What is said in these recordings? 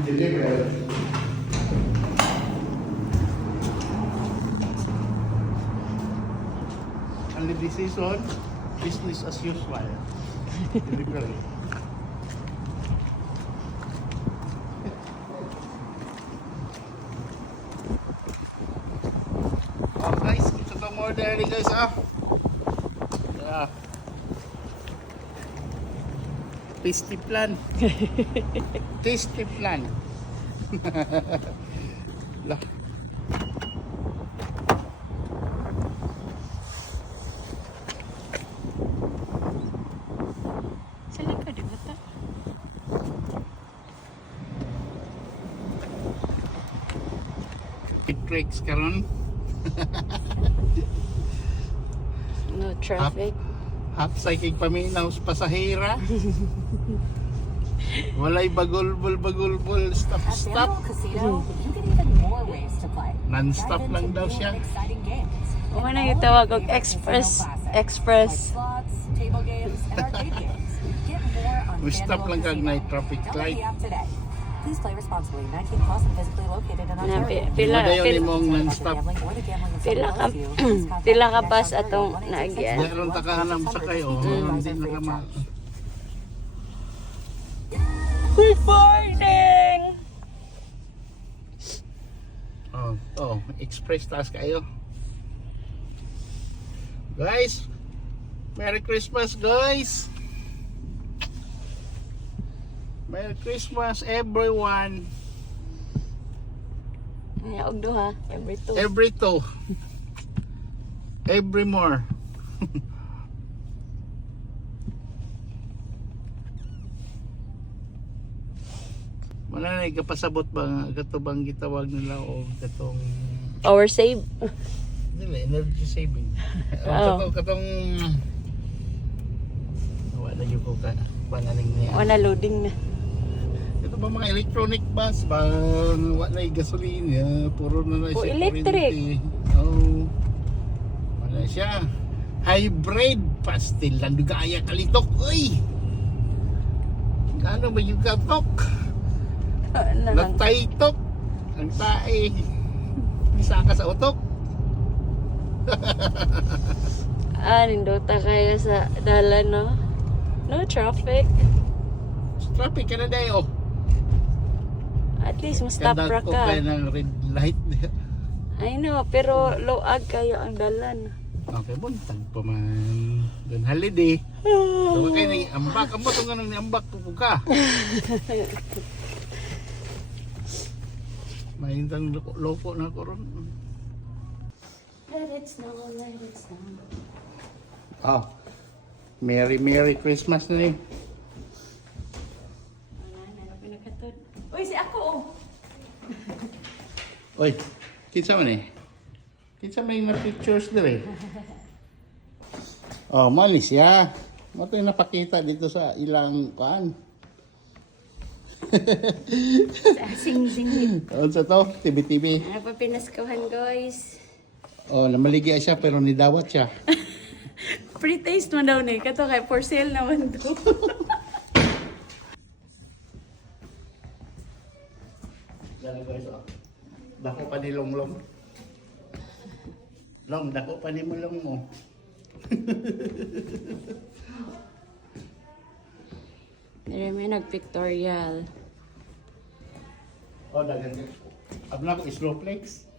Deliver. Holiday season, business as usual. Delivery. Oh guys, kita tong order ni guys ah. Yeah. Tasty plan. Tasty plan. Lah. Sa likod, di ba ito? It breaks karon. No traffic. Half psychic paminaw sa pasahera. Walay bagulbol, stop. Casino, you get even more ways to play. Non-stop Dive lang into daw new siya. and exciting games. Kung ano yung tawag og Express. Like slots, table games, and arcade games. Get more on We stop lang kag FanDuel night Casino. traffic Download light. the app today. Please play responsibly. 18 plus and physically located in Na, Ontario. pila, Madayon pila, imong non-stop. pila ka, pila ka bus atong naagyan. Meron takahanam sa kayo. Hindi na ka ma... Good morning! Express task kayo. Guys, Merry Christmas guys! Merry Christmas everyone! Ay, og duha, every two. Every two. Every more. Wala na kapasabot ba katubang gitawag nila o katong Power save. nila energy saving. Oo. Katong wala yung ko ka pangaling niya. Wala loading na. Ito ba mga electronic bus ba wala na gasolina, puro na O, siya electric. kuryente. Oh. Wala siya. Hybrid pastil lang dugaya kalitok. Uy. Ano ba yung katok? Ano lang. Nagtaitok. Ang tae. Isa ka sa utok. Nindota kayo sa dalan, no? No traffic. Traffic ka na dayo. At least ma-stop ra Kanda ko ka. kayo ng red light. I know, pero loag kayo ang dalan. Okay, buntag pa man. Doon holiday. So, kayo na ambak. Amo itong ganun ni ambak po ka. Mahintang loko na ko ron. Let it snow, let it snow. Oh, Merry Christmas na rin. Wala na, pinakatod. Uy, si ako, Oy, kinsa man eh? Kinsa man yung na-pictures na rin? Oh, malis ya. Mo ito yung napakita dito sa ilang kuan. Sing-sing. Ano sa to? TV. Ano pa pinaskuhan, guys? Oh, namaligya siya pero nidawat siya. Pre-taste mo daw ni. Kato kay for sale naman to. Dala guys, oh. Dako pa ni Longlong. Long, dako pa ni Mulong mo. Dire may nag-pictorial. Oh, dagan ka. Abna ko Slowflex.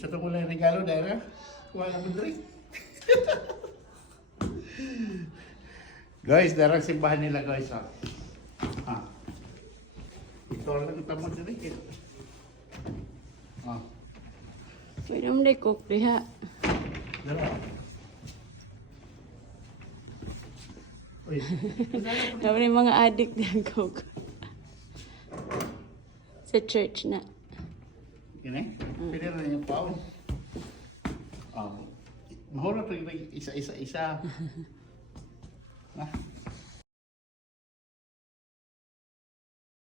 Sa ito mo lang yung regalo, Dara. Kuha na mo drink. Guys, darang simbahan nila guys. Ah. Ito lang tamo drink. Ah. Pwede mo na cook diha. Dara. Uy. Naman yung mga addict ng coke. Sa church na. Kini? Pwede na yung pao. Mahulog rin isa. Ha?